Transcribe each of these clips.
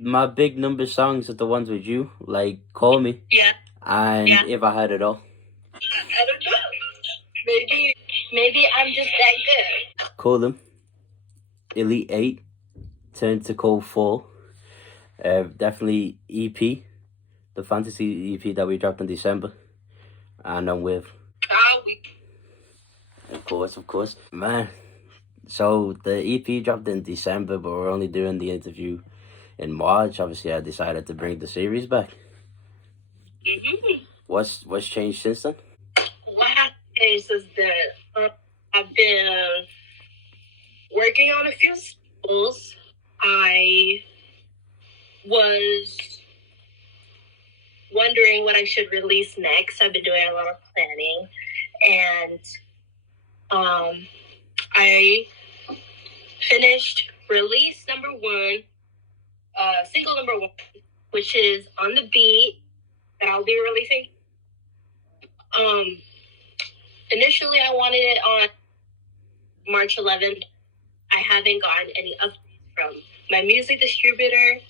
My big number songs are the ones with you, like Call Me Yeah. and Yeah. If I Had It All. I don't know. Maybe I'm just that good. Call Them, Elite 8, Turn to Cold 4, definitely EP, the fantasy EP that we dropped in December, and I'm with, Sawi. of course. Man, so the EP dropped in December, but we're only doing the interview in March. Obviously, I decided to bring the series back. Mm-hmm. What's changed since then? What happened is that I've been working on a few singles. I was wondering what I should release next. I've been doing a lot of planning, and I finished release number 1, single number 1, which is On the Beat, that I'll be releasing. Initially I wanted it on March 11th. I haven't gotten any updates from my music distributor.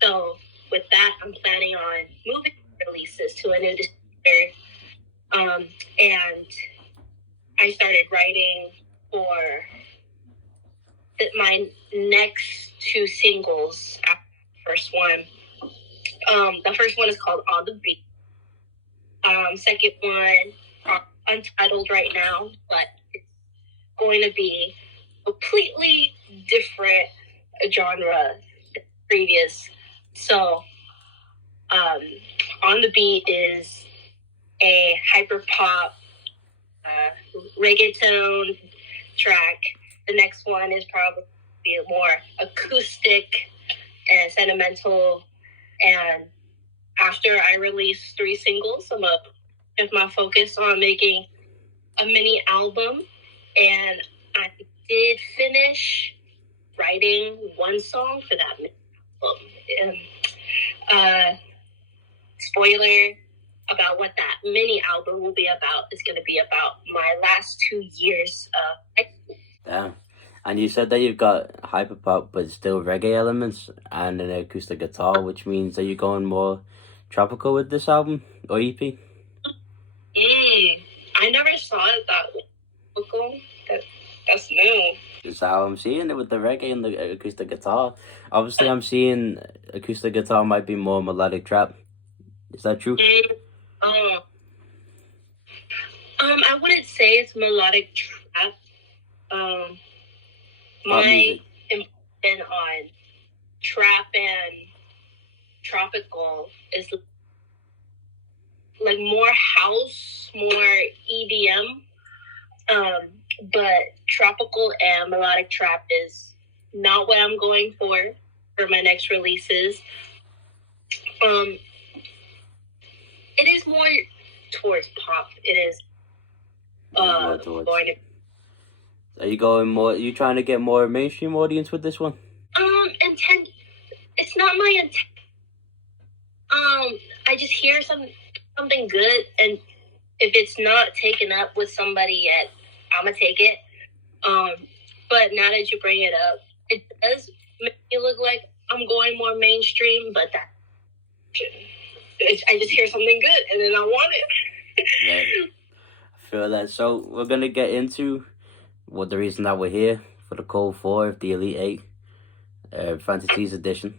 So with that, I'm planning on moving releases to a new distributor. And I started writing for my next 2 singles after the first one. The first one is called On the Beat. Second one, untitled right now, but it's going to be completely different genre than previous. So, On the Beat is a hyper pop reggaeton track. The next one is probably more acoustic and sentimental. And after I release 3 singles, I'm going to shift my focus on making a mini album. And I did finish writing 1 song for that mini album. Spoiler about what that mini album will be about is going to be about my last 2 years of high school. Damn. And you said that you've got hyperpop but still reggae elements and an acoustic guitar, which means, are you going more tropical with this album or EP? I never saw it that way. That's new. Is how I'm seeing it with the reggae and the acoustic guitar. Obviously, I'm seeing acoustic guitar might be more melodic trap. Is that true? I wouldn't say it's melodic trap. My impression on trap and tropical is like more house, more EDM. But tropical and melodic trap is not what I'm going for my next releases. It is more towards pop. It is Are you going more? Are you trying to get more mainstream audience with this one? Intent. It's not my intent. I just hear something good, and if it's not taken up with somebody yet, I'ma take it. But now that you bring it up, it does make me look like I'm going more mainstream, but I just hear something good and then I want it. Yeah, I feel that. So we're gonna get into what the reason that we're here for the Cold 4 of the Elite 8 Fantasies edition,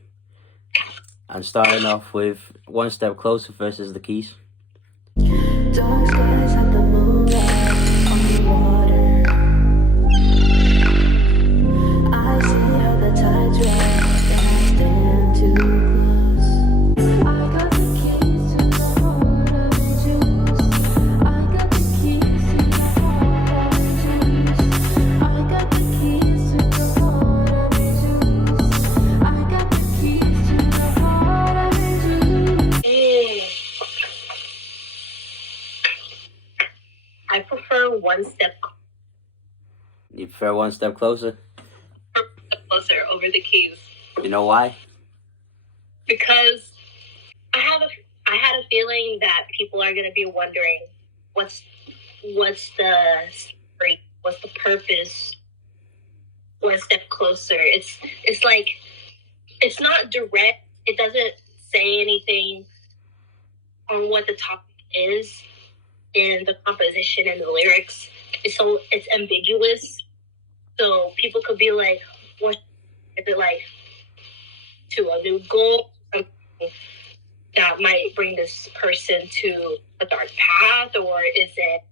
and starting off with One Step Closer versus the Keys. Dark skies at the moonlight on the water. I see how the tides rise and I stand too close. I got the keys to the heart of the juice. I got the keys to the heart of the juice. I got the keys to the heart of the juice. I got the keys to the heart of the juice. I prefer One Step. You prefer One Step Closer? Closer over the Keys. You know why? Because I had a feeling that people are gonna be wondering what's the story, what's the purpose. One Step Closer. It's like it's not direct. It doesn't say anything on what the topic is in the composition and the lyrics. It's ambiguous. So people could be like, what is it like to a new goal? Something that might bring this person to a dark path, or is it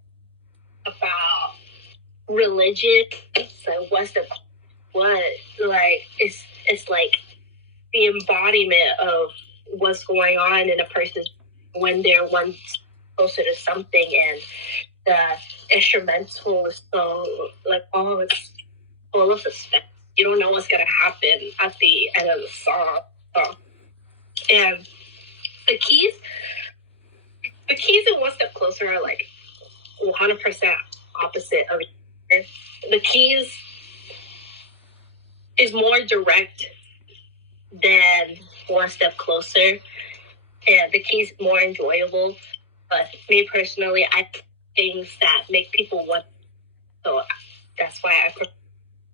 about religion? So what's the what? Like it's like the embodiment of what's going on in a person when they're once closer to something, and the instrumental is so like, oh, it's full of suspense. You don't know what's gonna happen at the end of the song. So, and the keys in One Step Closer are like 100% opposite of each other. The keys is more direct than One Step Closer, and the keys more enjoyable. But me personally, I things that make people want. So that's why I prefer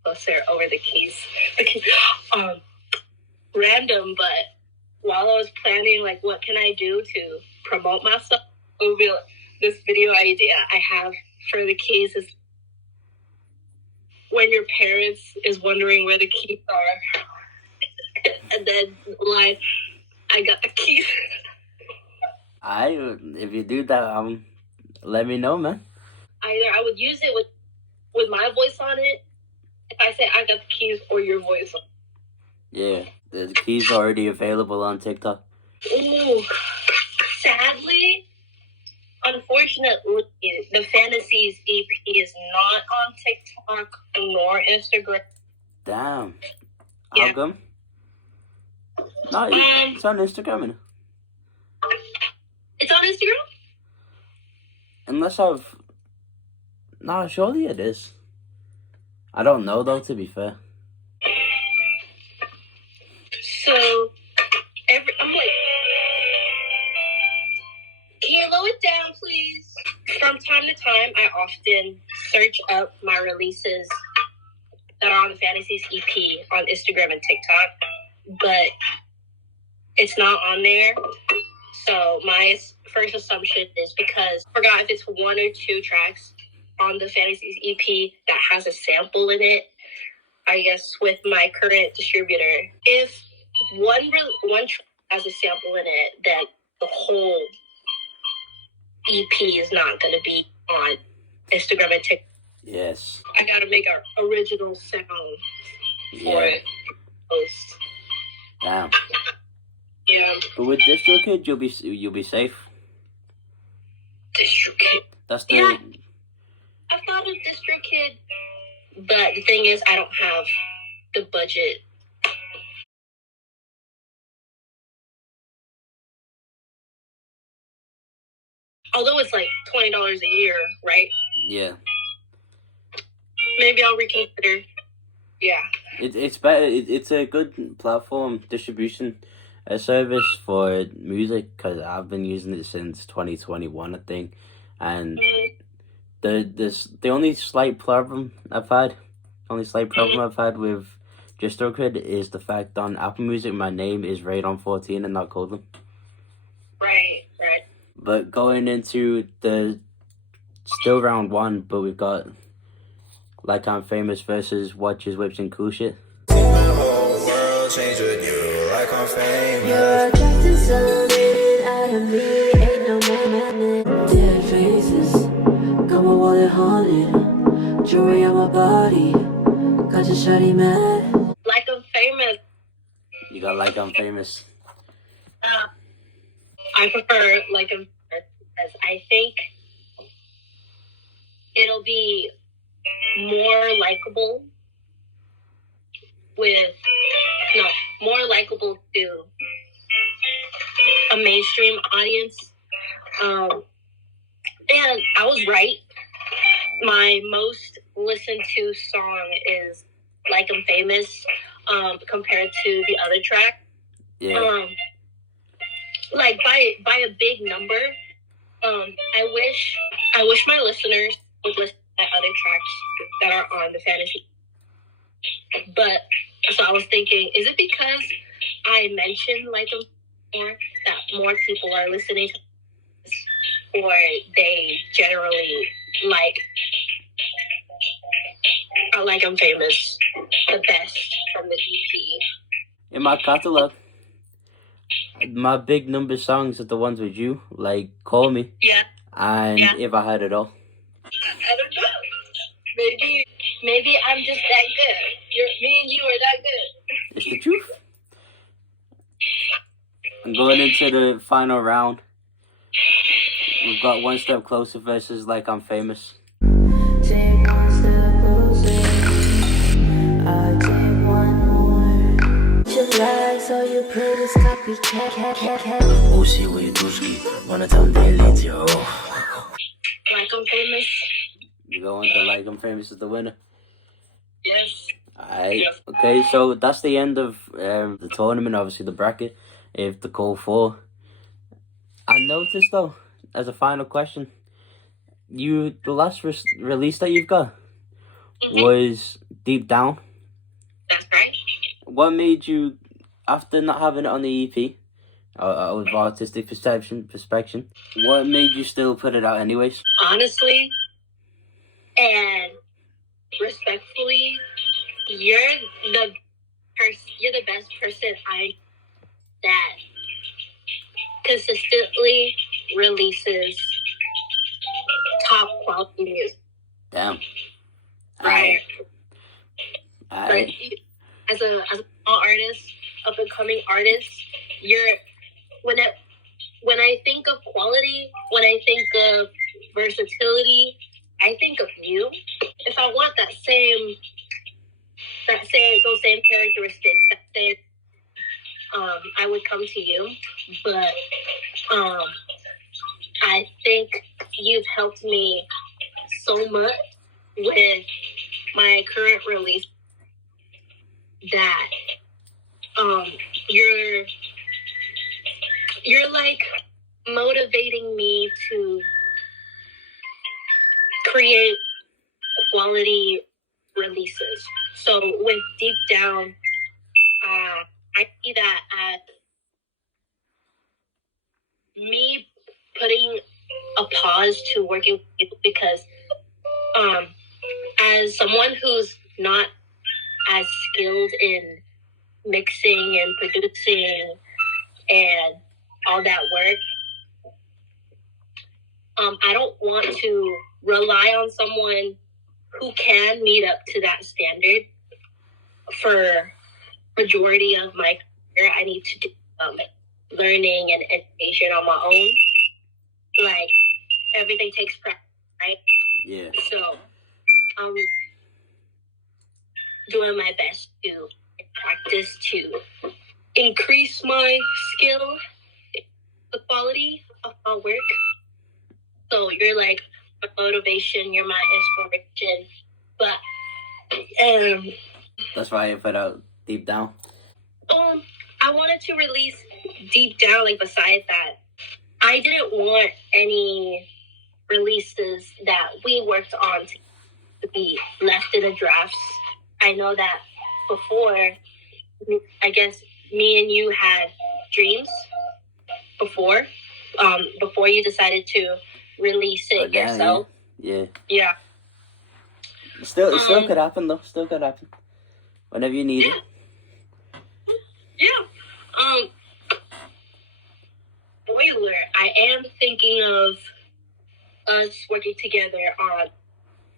Closer over the keys. Random, but while I was planning, like, what can I do to promote myself, this video idea I have for the keys is when your parents is wondering where the keys are, and then like, I got the keys. If you do that, let me know, man. Either I would use it with my voice on it, if I say I got the keys, or your voice on it. Yeah, the keys are already available on TikTok. Ooh, sadly, unfortunately, the Fantasies EP is not on TikTok nor Instagram. Damn. How Yeah. come? No, it's on Instagram. It's on Instagram? Unless No, surely it is. I don't know, though, to be fair. So, I'm like, can you lower it down, please? From time to time, I often search up my releases that are on the Fantasies EP on Instagram and TikTok, but it's not on there. So my first assumption is because I forgot if it's one or two tracks on the Fantasies EP that has a sample in it. I guess with my current distributor, if one track has a sample in it, then the whole EP is not going to be on Instagram and TikTok. Yes. I got to make an original sound for it. Post. Damn. Yeah. But with DistroKid, you'll be safe. DistroKid. That's the. Yeah. I thought of DistroKid, but the thing is, I don't have the budget. Although it's like $20 a year, right? Yeah. Maybe I'll reconsider. Yeah. It's better. It's a good platform distribution service for music, because I've been using it since 2021, I think, and the only slight problem I've had with DistroKid is the fact on Apple Music my name is Radon 14 and not Coldland. Right. But going into the still round one, but we've got Like I'm Famous versus Watches, Whips, and Cool Shit. You're attracted, something out of me. Ain't no madness. Dead faces, got my wallet haunted. Jewelry on my body, got your shawty mad. Like I'm Famous. You got Like I'm Famous. I prefer Like I'm Famous because I think it'll be more likable to a mainstream audience. And I was right. My most listened to song is Like I'm Famous, compared to the other track. Yeah. Like by a big number. I wish my listeners would listen to other tracks that are on the Fantasy. But so I was thinking, is it because I mention like more, that more people are listening to this, or they generally like I'm famous the best from the EP. In my catalog, my big number songs are the ones with you, like Call Me Yeah, and Yeah. If I Had It All. I don't know. Maybe I'm just that good. Me and you are that good. It's the truth. I'm going into the final round. We've got One Step Closer versus Like I'm Famous. Take one step closer. I take one more. You lie, so you pretty copycat. 오시 왜 두ski wanna tell 내리죠. Like I'm famous. You go into Like I'm Famous is the winner. Yes. Alright. Okay, so that's the end of the tournament, obviously the bracket of the Cold Four. I noticed though, as a final question, the last release that you've got was Deep Down. That's right. What made you, after not having it on the EP, with artistic perspective, what made you still put it out anyways? Honestly and respectfully, you're the best person I that consistently releases top quality music. Damn. Right. Alright. As a small artist, up and coming artist, when I think of quality, when I think of versatility, I think of you. If I want those same characteristics, I would come to you. But I think you've helped me so much with my current release that you're like motivating me to create quality releases. So with Deep Down, I see that as me putting a pause to working with people because as someone who's not as skilled in mixing and producing and all that work, I don't want to rely on someone who can meet up to that standard for majority of my career. I need to do learning and education on my own. Like, everything takes practice, right? Yeah. So I'm doing my best to practice to increase my skill, the quality of my work. So you're like my motivation, you're my inspiration. But that's why I put out Deep Down. I wanted to release Deep Down. Like, besides that, I didn't want any releases that we worked on to be left in the drafts. I know that before, I guess me and you had dreams before you decided to release it yourself. Yeah. Yeah. Still could happen though. Still could happen. Whenever you need it. Yeah. Spoiler, I am thinking of us working together on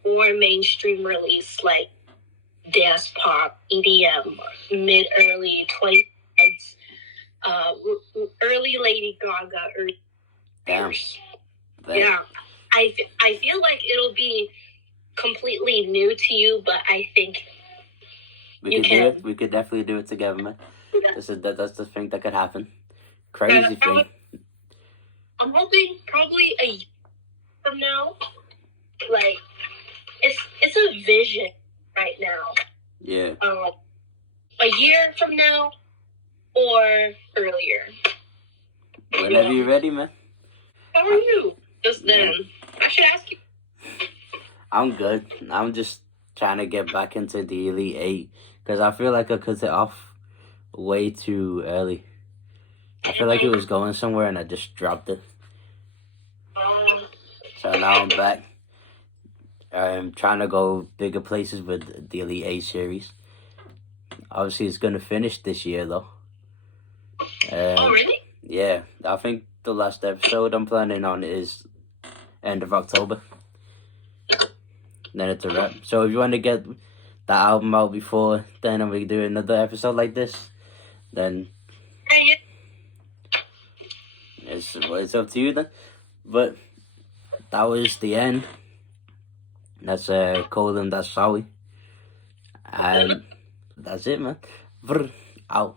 more mainstream release, like dance pop, EDM, mid-early 20s, early Lady Gaga, early years. Yeah. I feel like it'll be completely new to you, but I think we could do it. We could definitely do it together, man. That's the thing that could happen. Crazy thing. I'm hoping probably a year from now. Like, it's a vision right now. Yeah. A year from now or earlier. Whenever you're ready, man. How are you? Just then. I should ask you. I'm good. I'm just trying to get back into the Elite Eight because I feel like I cut it off way too early. I feel like it was going somewhere and I just dropped it. So now I'm back. I'm trying to go bigger places with the Elite 8 series. Obviously, it's going to finish this year, though. Oh, really? Yeah, I think the last episode I'm planning on is end of October. Then it's a wrap. So if you want to get that album out before then and we do another episode like this, then it's up to you then. But that was the end. That's Cole and that's Sawi. And that's it, man. Out.